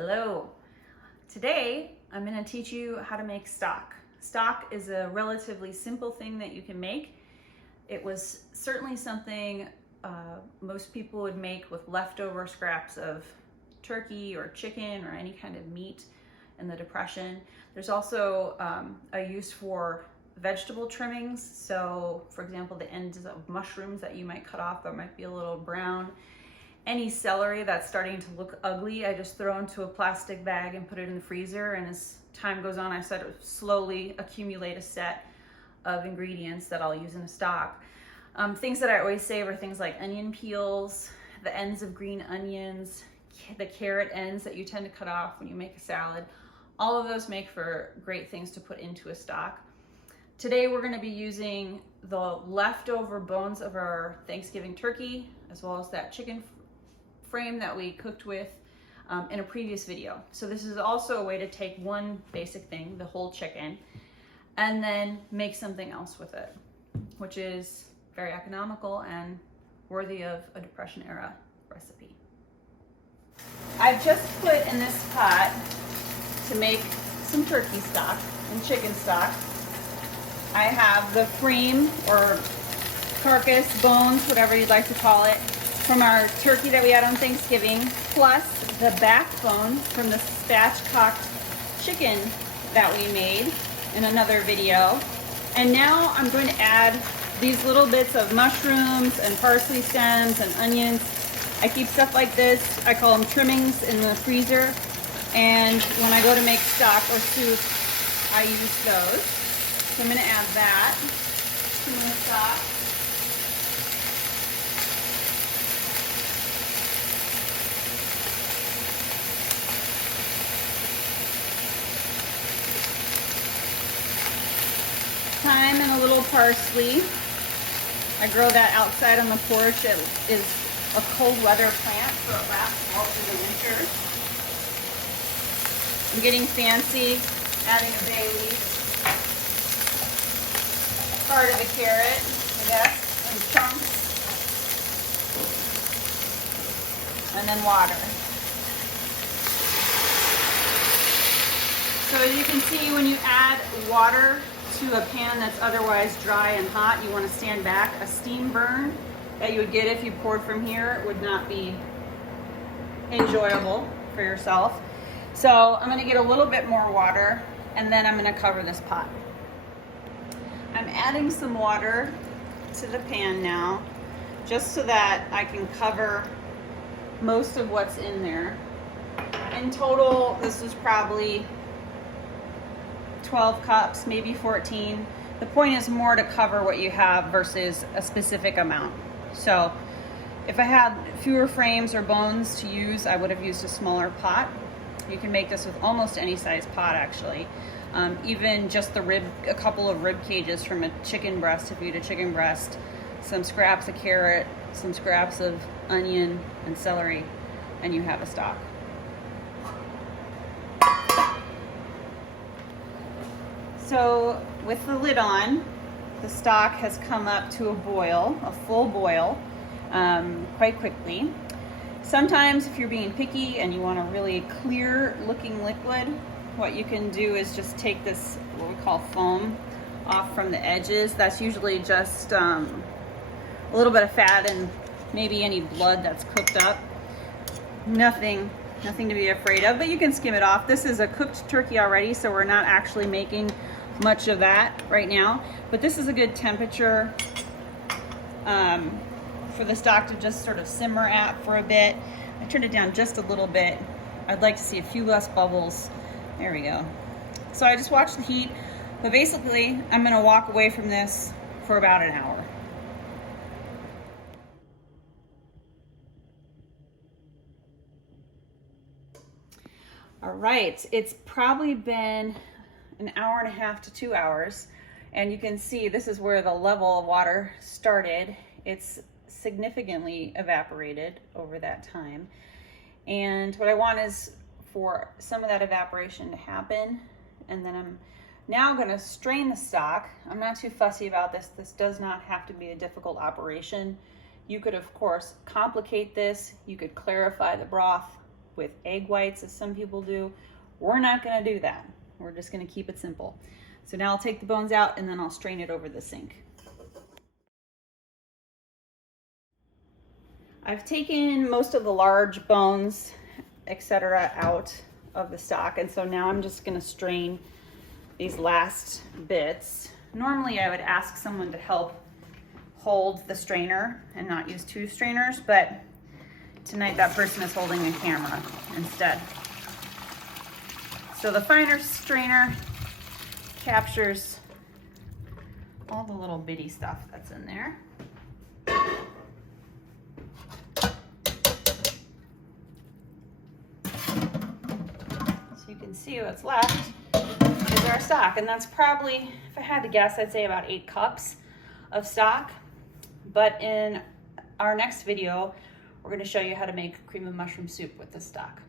Hello. Today I'm going to teach you how to make stock. Stock is a relatively simple thing that you can make. It was certainly something most people would make with leftover scraps of turkey or chicken or any kind of meat in the Depression. There's also a use for vegetable trimmings. So for example, the ends of mushrooms that you might cut off that might be a little brown. Any celery that's starting to look ugly, I just throw into a plastic bag and put it in the freezer. And as time goes on, I sort of slowly accumulate a set of ingredients that I'll use in a stock. Things that I always save are things like onion peels, the ends of green onions, the carrot ends that you tend to cut off when you make a salad. All of those make for great things to put into a stock. Today we're going to be using the leftover bones of our Thanksgiving turkey, as well as that chicken frame that we cooked with in a previous video. So this is also a way to take one basic thing, the whole chicken, and then make something else with it, which is very economical and worthy of a Depression era recipe. I've just put in this pot to make some turkey stock and chicken stock. I have the frame or carcass, bones, whatever you'd like to call it, from our turkey that we had on Thanksgiving, plus the backbone from the spatchcocked chicken that we made in another video. And now I'm going to add these little bits of mushrooms and parsley stems and onions. I keep stuff like this, I call them trimmings, in the freezer. And when I go to make stock or soup, I use those. So I'm going to add that to my stock. Thyme and a little parsley. I grow that outside on the porch. It is a cold weather plant, so it lasts all through the winter. I'm getting fancy, adding a bay leaf, part of a carrot, I guess, in chunks, and then water. So as you can see, when you add water to a pan that's otherwise dry and hot, you want to stand back. A steam burn that you would get if you poured from here would not be enjoyable for yourself. So I'm going to get a little bit more water, and then I'm going to cover this pot. I'm adding some water to the pan now, just so that I can cover most of what's in there. In total, this is probably 12 cups, maybe 14. The point is more to cover what you have versus a specific amount. So if I had fewer frames or bones to use, I would have used a smaller pot. You can make this with almost any size pot, actually. Even just a couple of rib cages from a chicken breast, if you eat a chicken breast, some scraps of carrot, some scraps of onion and celery, and you have a stock. So with the lid on, the stock has come up to a boil, a full boil, quite quickly. Sometimes if you're being picky and you want a really clear looking liquid, what you can do is just take this, what we call foam, off from the edges. That's usually just a little bit of fat and maybe any blood that's cooked up. Nothing to be afraid of, but you can skim it off. This is a cooked turkey already, so we're not actually making much of that right now, but this is a good temperature for the stock to just sort of simmer at for a bit. I turned it down just a little bit. I'd like to see a few less bubbles. There we go. So I just watch the heat, but basically I'm going to walk away from this for about an hour. All right, it's probably been an hour and a half to 2 hours, and you can see this is where the level of water started. It's significantly evaporated over that time, and what I want is for some of that evaporation to happen, and then I'm now going to strain the stock. I'm not too fussy about this. This does not have to be a difficult operation. You could of course complicate this. You could clarify the broth with egg whites as some people do. We're not gonna do that. We're just gonna keep it simple. So now I'll take the bones out and then I'll strain it over the sink. I've taken most of the large bones, etc., out of the stock, and so now I'm just gonna strain these last bits. Normally I would ask someone to help hold the strainer and not use two strainers, but tonight that person is holding a camera instead. So the finer strainer captures all the little bitty stuff that's in there. So you can see what's left is our stock, and that's probably, if I had to guess, I'd say about 8 cups of stock. But in our next video, we're going to show you how to make cream of mushroom soup with this stock.